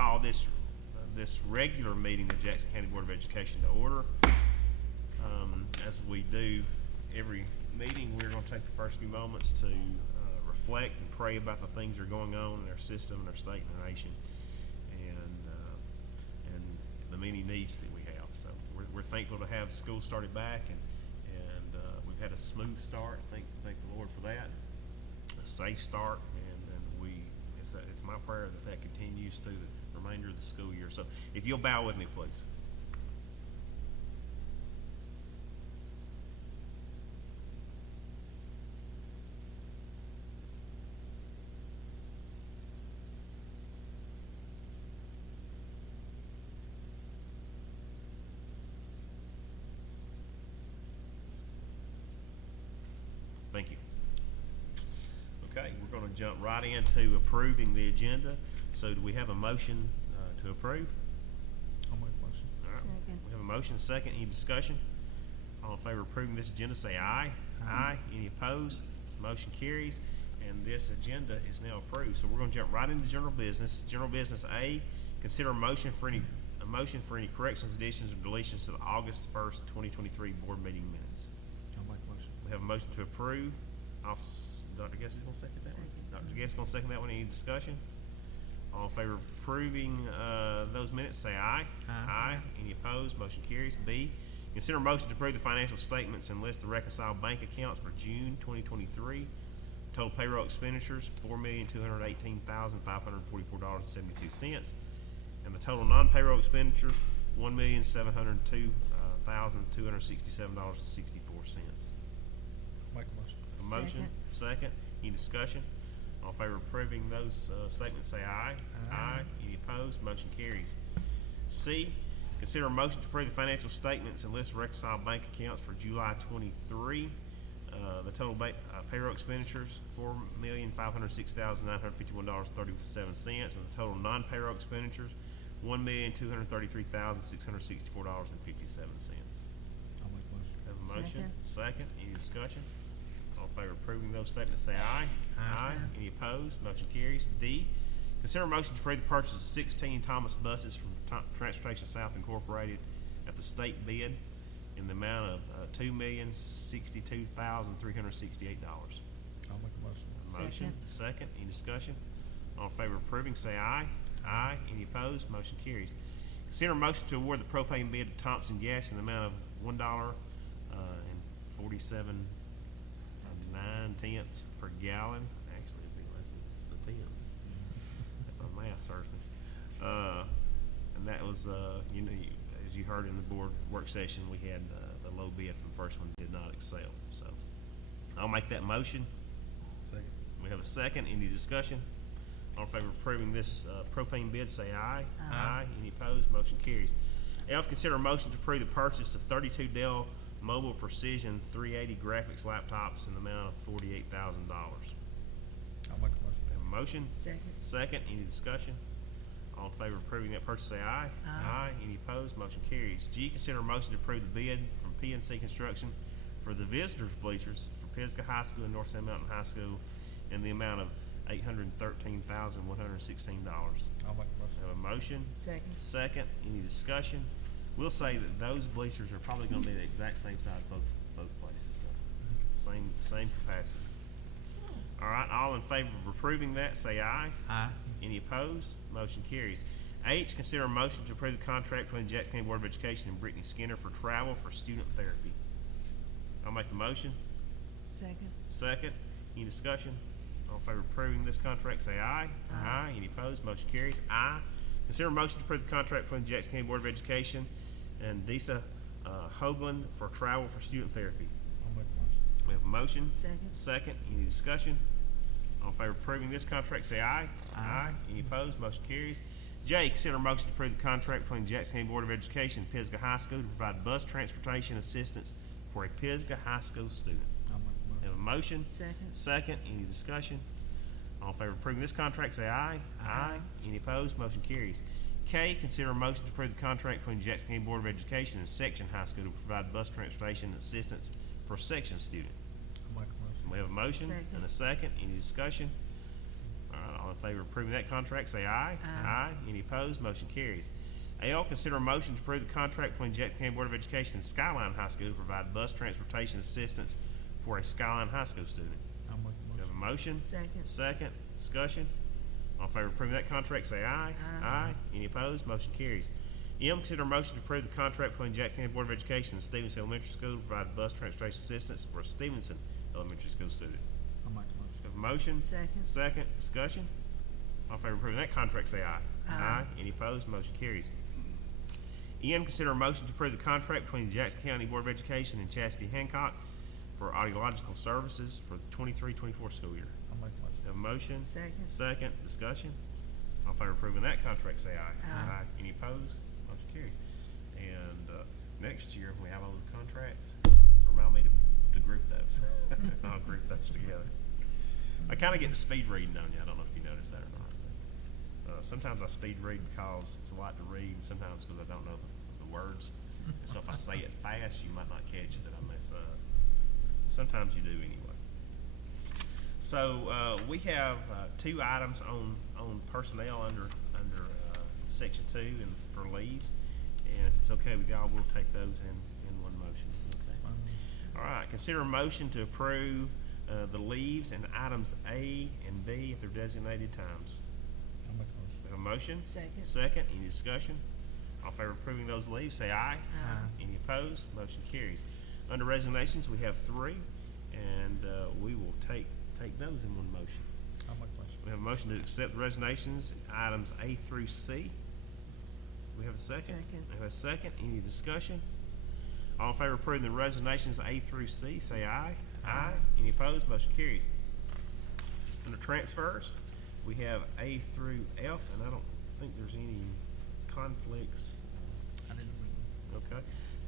call this regular meeting of Jackson County Board of Education to order. As we do every meeting, we're going to take the first few moments to reflect and pray about the things that are going on in our system, in our state, and our nation, and the many needs that we have. So we're thankful to have school started back, and we've had a smooth start. Thank the Lord for that. A safe start, and it's my prayer that continues through the remainder of the school year. So if you'll bow with me, please. Thank you. Okay, we're going to jump right into approving the agenda. So do we have a motion to approve? I'll make a motion. All right. Second. We have a motion, second. Any discussion? All in favor of approving this agenda, say aye. Aye. Any opposed? Motion carries, and this agenda is now approved. So we're going to jump right into general business. General business A, consider a motion for any corrections, additions, or deletions to the August 1st, 2023 board meeting minutes. I'll make a motion. We have a motion to approve. Dr. Guess is going to second that Second. one. Dr. Guess is going to second that one. Any discussion? All in favor of approving those minutes, say aye. Aye. Any opposed? Motion carries. B, consider a motion to approve the financial statements and list the reconciled bank accounts for June 2023. Total payroll expenditures, $4,218,544.72. And the total non-payroll expenditures, $1,702,267.64. Make a motion. A motion, second. Any discussion? All in favor of approving those statements, say aye. Aye. Any opposed? Motion carries. C, consider a motion to approve the financial statements and list reconciled bank accounts for July 23. The total payroll expenditures, $4,506,951.37, and the total non-payroll expenditures, $1,233,664.57. I'll make a motion. Have a motion, Second. second. Any discussion? All in favor of approving those statements, say aye. Aye. Any opposed? Motion carries. D, consider a motion to approve the purchase of 16 Thomas buses from Transportation South Incorporated at the state bid in the amount of $2,062,368. I'll make a motion. Motion, second. Any discussion? All in favor of approving, say aye. Aye. Any opposed? Motion carries. Consider a motion to award the propane bid to Thompson Gas in the amount of $1.47 9/10 per gallon. Actually, it'd be less than the 10th if my math serves me. And that was, as you heard in the board work session, we had the low bid from the first one did not excel. So I'll make that motion. Second. We have a second. Any discussion? All in favor of approving this propane bid, say aye. Aye. Any opposed? Motion carries. F, consider a motion to approve the purchase of 32 Dell Mobile Precision 380 graphics laptops in the amount of $48,000. I'll make a motion. Have a motion? Second. Second. Any discussion? All in favor of approving that purchase, say aye. Aye. Any opposed? Motion carries. G, consider a motion to approve the bid from PNC Construction for the visitors bleachers for Pisgah High School and North Sand Mountain High School in the amount of $813,116. I'll make a motion. Have a motion? Second. Second. Any discussion? We'll say that those bleachers are probably going to be the exact same size both places. So same capacity. All right. All in favor of approving that, say aye. Aye. Any opposed? Motion carries. H, consider a motion to approve the contract between the Jackson County Board of Education and Brittany Skinner for travel for student therapy. I'll make the motion. Second. Second. Any discussion? All in favor of approving this contract, say aye. Aye. Any opposed? Motion carries. I, consider a motion to approve the contract between the Jackson County Board of Education and Disa Hoagland for travel for student therapy. I'll make a motion. We have a motion. Second. Second. Any discussion? All in favor of approving this contract, say aye. Aye. Any opposed? Motion carries. J, consider a motion to approve the contract between the Jackson County Board of Education and Pisgah High School to provide bus transportation assistance for a Pisgah High School student. I'll make a Have a motion. motion? Second. Second. Any discussion? All in favor of approving this contract, say aye. Aye. Any opposed? Motion carries. K, consider a motion to approve the contract between the Jackson County Board of Education and Section High School to provide bus transportation assistance for a section student. I'll make a motion. We have a motion Second. and a second. Any discussion? All right, all in favor of approving that contract, say aye. Aye. Any opposed? Motion carries. L, consider a motion to approve the contract between Jackson County Board of Education and Skyline High School to provide bus transportation assistance for a Skyline High School student. I'll make Do the you have a motion. motion? Second. Second, discussion. All in favor of approving that contract, say aye. Aye. Any opposed? Motion carries. M, consider a motion to approve the contract between Jackson County Board of Education and Stevenson Elementary School to provide bus transportation assistance for a Stevenson Elementary School student. I'll make the motion. Do you have a motion? Second. Second, discussion. All in favor of approving that contract, say aye. Aye. Any opposed? Motion carries. N, consider a motion to approve the contract between the Jackson County Board of Education and Chastity Hancock for audiological services for the 23-24 school year. I'll make the motion. Have a motion? Second. Second, discussion. All in favor of approving that contract, say aye. Aye. Any opposed? Motion carries. And, next year, when we have all the contracts, remind me to group those. I'll group those together. I kinda get the speed reading on you. I don't know if you noticed that or not. But, sometimes I speed read because it's a lot to read, and sometimes because I don't know the words. And so if I say it fast, you might not catch that I mess up. Sometimes you do anyway. So, we have, two items on personnel under section 2 and for leaves. And if it's okay with y'all, we'll take those in one motion. Is it okay? That's fine. All right, consider a motion to approve, the leaves and items A and B at their designated times. I'll make the motion. We have a motion? Second. Second, any discussion? All in favor of approving those leaves, say aye. Aye. Any opposed? Motion carries. Under resignations, we have 3, and, we will take those in one motion. I'll make the motion. We have a motion to accept resignations, items A through C. We have a second? Second. We have a second. Any discussion? All in favor of approving the resignations A through C, say aye. Aye. Any opposed? Motion carries. Under transfers, we have A through F, and I don't think there's any conflicts. I didn't see one. Okay.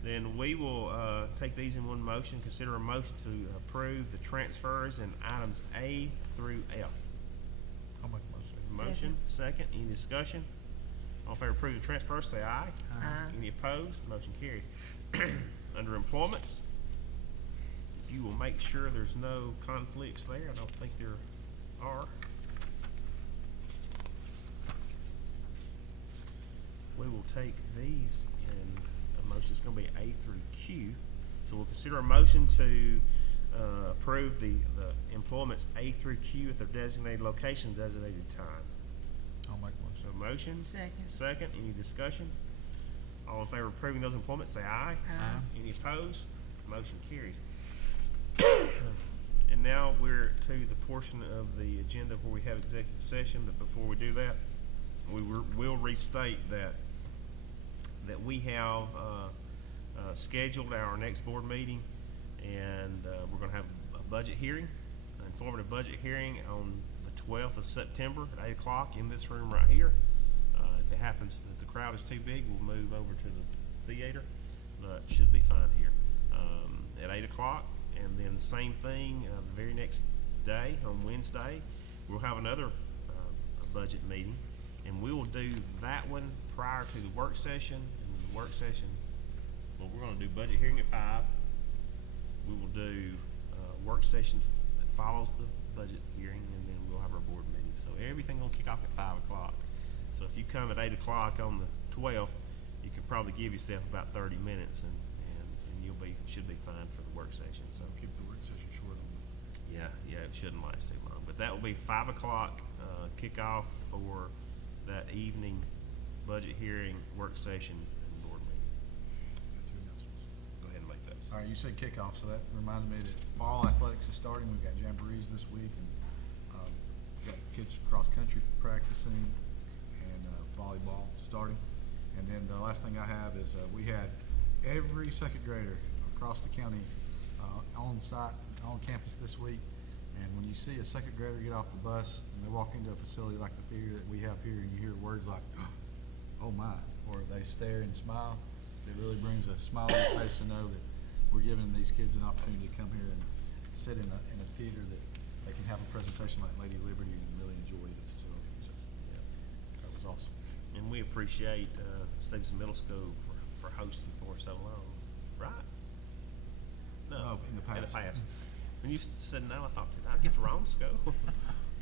Then we will, take these in one motion. Consider a motion to approve the transfers in items A through F. I'll make the motion. Motion, second, any discussion? All in favor of approving the transfer, say aye. Aye. Any opposed? Motion carries. Under employments, if you will make sure there's no conflicts there, I don't think there are. We will take these in a motion, it's gonna be A through Q. So we'll consider a motion to, approve the employments A through Q at their designated location, designated time. I'll make the motion. So motion? Second. Second, any discussion? All in favor of approving those employments, say aye. Aye. Any opposed? Motion carries. And now we're to the portion of the agenda where we have executive session, but before we do that, we'll restate that we have, scheduled our next board meeting, and, we're gonna have a budget hearing, an informative budget hearing on the 12th of September at 8 o'clock in this room right here. If it happens that the crowd is too big, we'll move over to the theater, but should be fine here. At 8 o'clock, and then same thing, the very next day, on Wednesday, we'll have another, budget meeting, and we will do that one prior to the work session, and the work session, well, we're gonna do budget hearing at 5. We will do, work session that follows the budget hearing, and then we'll have our board meeting. So everything will kick off at 5 o'clock. So if you come at 8 o'clock on the 12th, you could probably give yourself about 30 minutes, and should be fine for the work session, so. Keep the work session short on Yeah, it shouldn't last too long, but that will be 5 o'clock, kickoff for that evening budget hearing, work session, and board meeting. Got 2 announcements. Go ahead and make those. All right, you said kickoff, so that reminds me that fall athletics is starting. We've got jamborees this week, and we've got kids cross country practicing, and volleyball starting. And then the last thing I have is we had every second grader across the county on site, on campus this week. And when you see a second grader get off the bus and they walk into a facility like the theater that we have here, and you hear words like, "Oh my," or they stare and smile, it really brings a smile to their face to know that we're giving these kids an opportunity to come here and sit in a theater that they can have a presentation like Lady Liberty and really enjoy the facility. So that was awesome. And we appreciate, Stevenson Middle School for hosting for so long, right? No, in the past. When you said no, I thought, did I get the wrong school?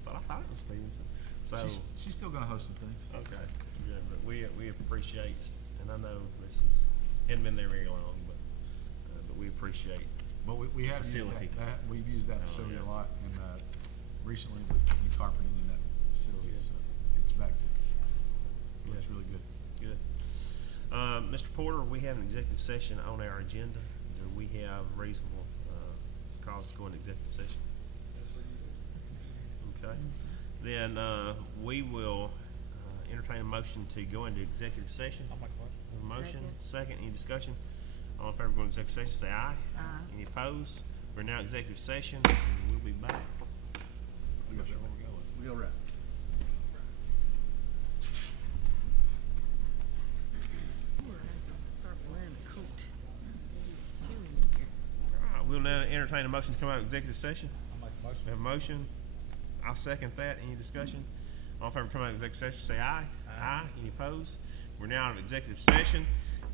But I thought it was Stevenson. So, She's still gonna host some things. okay, good, but we appreciate, and I know hadn't been there very long, but we appreciate. But we have used Facility. we've used that Oh, facility yeah. a lot, and, recently with the carpeting in that facility, Good. so it's back to, looks Good. really good. Good. Mr. Porter, we have an executive session on our agenda. Do we have reasonable, cause to go into executive session? Okay. Then, we will, entertain a motion to go into executive session. I'll make a motion. A motion, second, any discussion? All in favor of going to executive session, say aye. Aye. Any opposed? We're now in executive session, and we'll be back. We go right. We go right. Start wearing a coat. Chilly in here. All right, we'll now entertain a motion to come out of executive session. I'll make a motion. We have a motion. I'll second that. Any discussion? All in favor of coming out of executive session, say aye. Aye. Any opposed? We're now in executive session.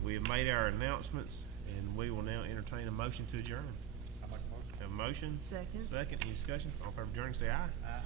We have made our announcements, and we will now entertain a motion to adjourn. I'll make a motion. Have a motion? Second. Second. Any discussion? All in favor of adjourning, say aye. Aye.